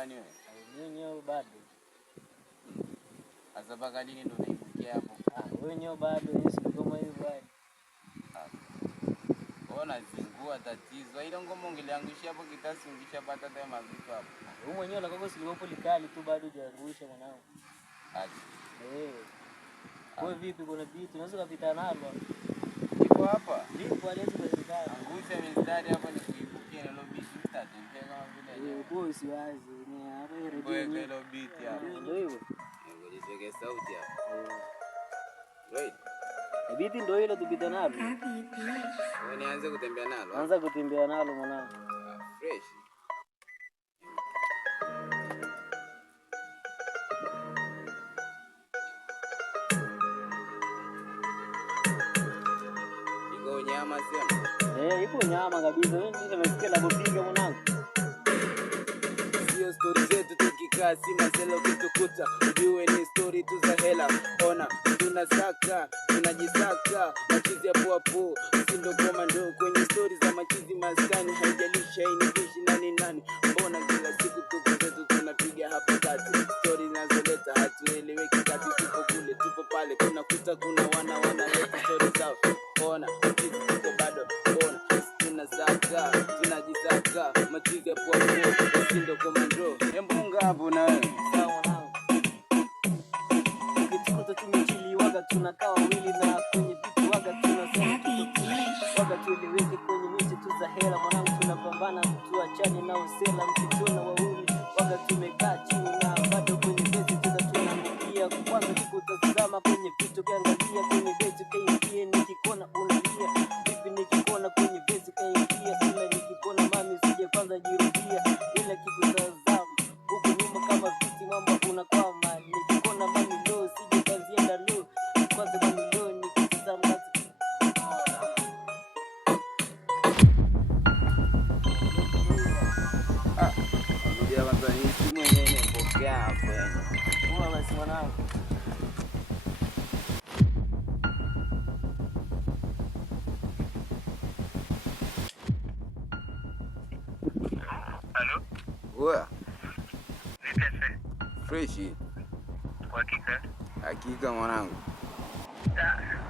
kwani wewe? Mwenyewe bado. Sasa mpaka lini ndo unaibukia hapo? Mwenyewe bado Yesu kama hivi bwana. Ona zingua tatizo. Ile ngoma ungeliangusha hapo kitasi ungeshapata hata mazito hapo. Wewe mwenyewe unakako siliwapo likali tu bado hujaangusha mwanangu. Wewe vipi kuna vitu unaweza kupita nalo? Iko hapa. Lipo aliweza kupita. Angusha mistari hapa ni kuibukia na lobby tutatembea kama vile. Bosi wazi ni hapo redio. Wewe lobby hapo. Ndio hiyo. Ngoja sauti hapo. Right. Vipi ndio hilo tupita nalo? Wewe nianze kutembea nalo? Anza kutembea nalo mwanangu. Fresh. Iko nyama sema? Iko nyama kabisa. Mimi nimesikia la kupiga mwanangu. Sio story zetu tukikaa si maselo kutukuta. Ujue ni story tu za hela. Ona tunasaka, tunajisaka. Machizi ya poapo, sindo komando kwenye story za machizi maskani. Haijalisha inikishi nani. Mbona kila siku tupo zetu tunapiga hapa kati. Story zinazoleta hatueleweki kati. Tupo kule, tupo pale. Kuna wana leta story zao. Ona, machizi tuko bado. Ona, tunasaka, tunajisaka. Machizi ya poapo, sindo komando. Mbunga hapo na wewe. Sawa mwanangu. Ukitukuta tumechili waga tunakaa wawili na kwenye vitu waga tunasema waga tueleweke kwenye miti tu za hela mwanangu tunapambana tuachane na usela mkitona wauni waga tumekaa chini na bado kwenye beti tunaangukia kwanza tukutazama kwenye vitu kiangalia kwenye beti kaingia nikikona unalia vipi nikikona kwenye beti kaingia ila nikikona mami usije kwanza jirudia ila kikutazama huko nyuma kama viti mambo unakwama nikikona mami ndo usije kazienda lo kwanza mami ndo nikitazama Ndio kwanza hii simu yenyewe mpokea hapo yani. Huwa basi mwanangu. Halo? Wewe Nitese. fresh. Kwa hakika? Hakika mwanangu.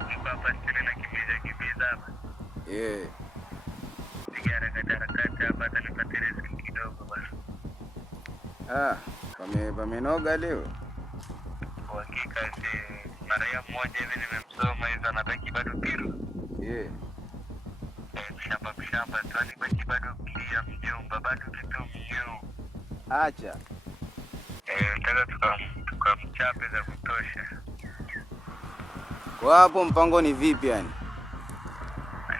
Niko hapa stili na kimbiza hapa. Piga harakati hapa hata nipate riziki kidogo basi. Pamenoga leo. Kwa hakika si mara mmoja hivi nimemsoma hizo anabaki bado kiru. Shamba twani baki bado kia mjomba bado kitu mjomba. Acha. Nataka tukamchape za kutosha. Kwa hapo mpango ni vipi yani?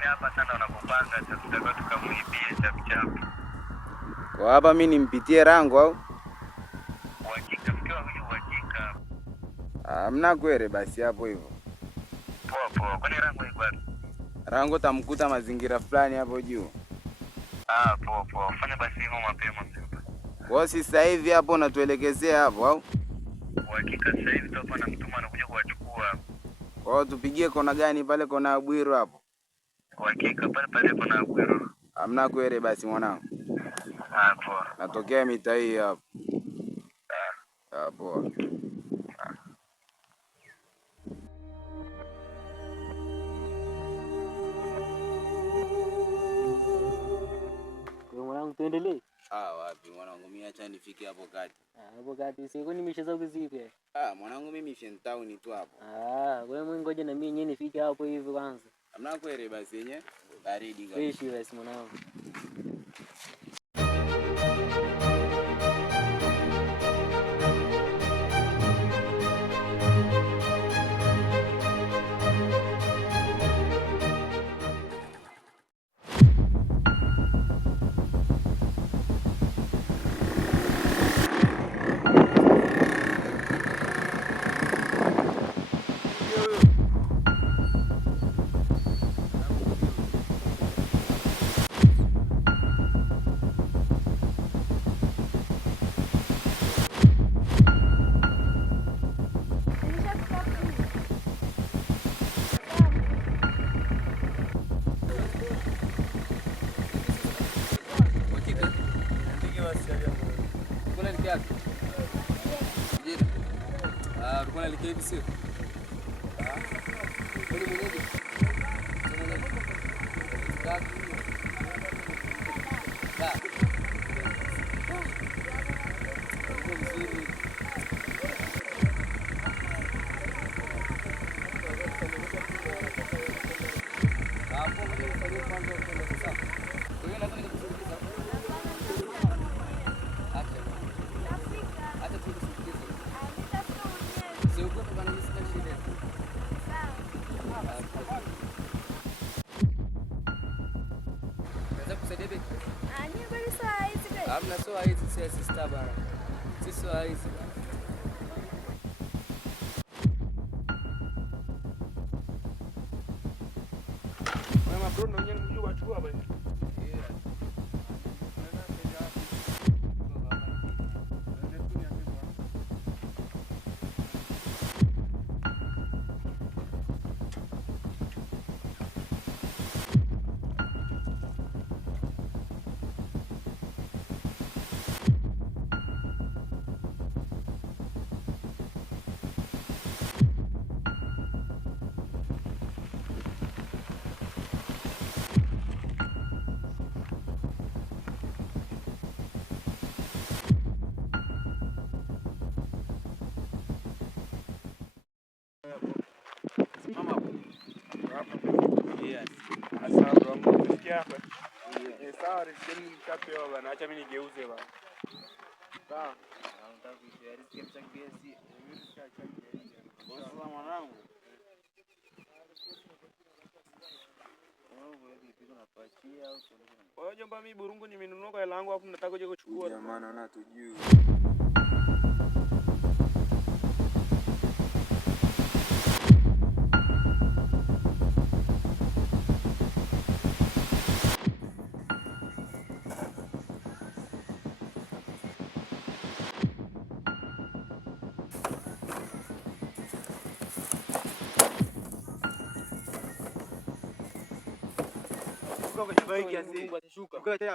Hapa sana unapopanga tutaka tukamuibie chapu. Kwa hapa mimi nimpitie rango au? Uhakika mkiwa huyu uhakika. Hamna kwere basi hapo hivyo. Poa. Kwani rango iko wapi? Rango tamkuta mazingira fulani hapo juu. Poa. Fanya basi hivyo mapema. Kwa sasa hivi hapo unatuelekezea hapo au? Uhakika sasa hivi topa na mtuma anakuja kuwachukua. Kwa tupigie kona gani pale kona Abwiro hapo? Uhakika pale kona Abwiro. Hamna kwere basi mwanangu. Poa. Natokea mita hii hapo. Poa. Kwa mwanangu tuendelee. Wapi mwanangu mimi acha nifike hapo kati. Hapo kati siko nimeshaza kuzipi. Mwanangu mimi town tu hapo. Wewe mwenyewe ngoja na mimi yenyewe nifike hapo hivi kwanza. Hamna kwere basi yenyewe. Baridi kabisa. Fresh basi mwanangu. Kijana. Ulikuwa unaelekea hivi sio? Kwani mwenyeje? Kaka. Mzuri. Hapo mwenye ufanye kwanza kwenda sasa. Kwa hiyo lazima nikusindikize. Acha tukusindikize. Sio kwa bana mimi sina shida. Naweza kusaidia beki? Ni bali saa hizi beki. Hamna soa hizi si sister bana. Sisi soa hizi bana. Mama bro na wenyewe mjua wachukua bwana. Sawa, risini mtapewa bana, acha mimi nigeuze bana. Sawa. Nataka kuishia riziki mchangie si. Bosi mwanangu. Wewe jomba, mimi burungu nimenunua kwa hela yangu hapo, nataka uje kuchukua. Jamaa naona tujui.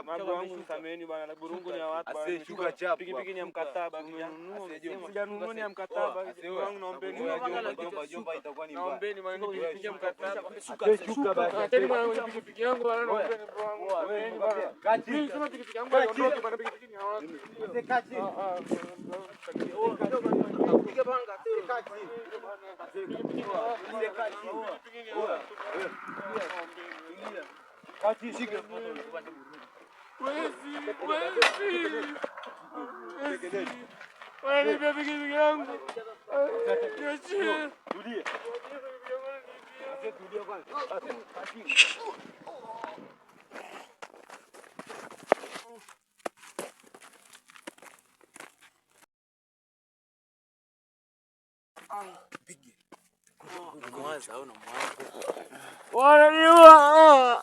Mambo yangu msameni bana, na burungu ni ya watu bana. Shuka chapu. Pikipiki ni ya mkataba. Sijanunua ni ya mkataba. Wangu naombeni. Naombeni maana pikipiki ya mkataba. Shuka basi. Tena mwana pikipiki yangu bana, naombeni wangu. Kati. Mimi sema pikipiki yangu iondoke bana, pikipiki ni ya watu. Kati. Piga banga. Kati. Kati shika. Wezi pikipiki yangu. Tulia. Tulia kwanza. Wananiua!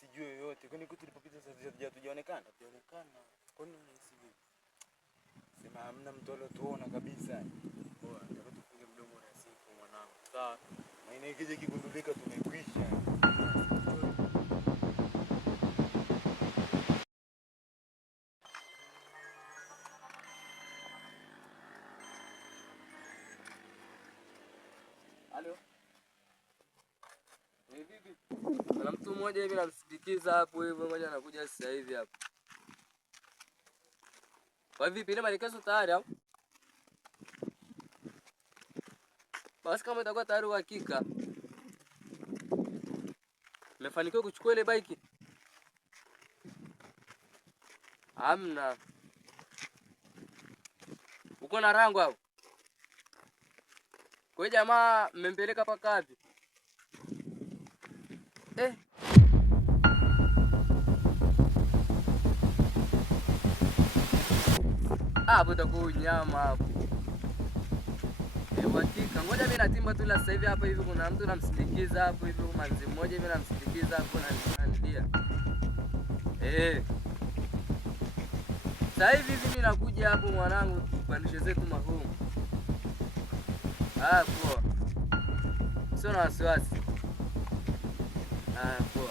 sijui yoyote. Kwani tulipopita sasa hatujaonekana? Hatujaonekana. Kwani unasijui? Sema hamna mtu aliyotuona kabisa. Poa, ndio tufunge mdomo na siku mwanangu. Sawa. Maana ikija kigundulika tumekwisha. Halo. Vipi? Kuna mtu mmoja hivi namsindikiza hapo hivyo, mmoja anakuja sasa hivi hapo. Kwa vipi ile maelekezo tayari au? Basi kama itakuwa tayari uhakika. Umefanikiwa kuchukua ile bike? Hamna. Uko na rango hapo? Kwa jamaa mmempeleka paka wapi? Hapo utakuwa unyama hapo. Hakika. Ngoja mimi natimba tu la sasa hivi hapa hivi kuna mtu namsindikiza hapo hivi manzi mmoja hivi namsindikiza hapo na niandia. Sasa hivi mimi nakuja hapo mwanangu tupandishe zetu mahomu. Poa. Sio na wasiwasi. Poa.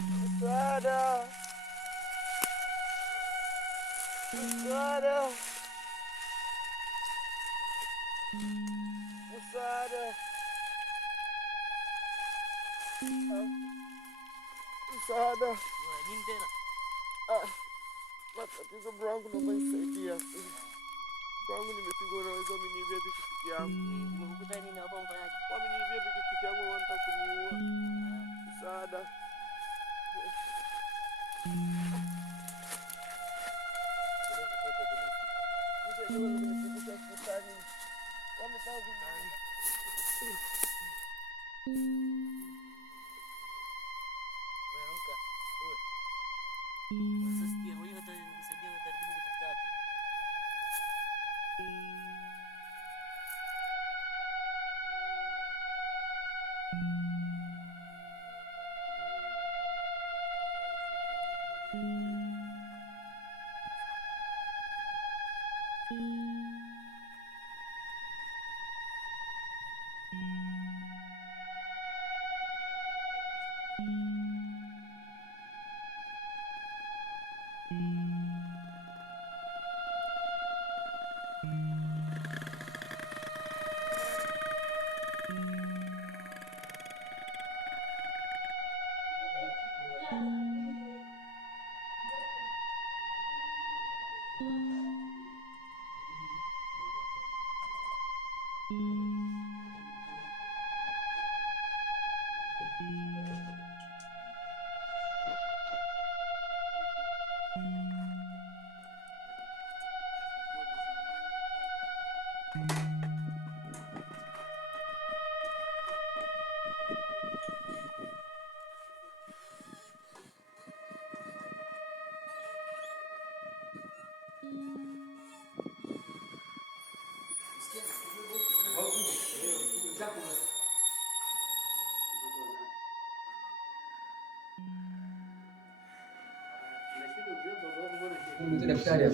Msaada. Msaada. Msaada. Msaada. Nini tena? Matatizo bwangu naomba nisaidia. Bwangu nimepigwa na wezi wameniibia pikipiki yangu. Umekuta nini hapo mfanyaji? Wameniibia pikipiki yangu wanataka kuniua. Msaada. Daktari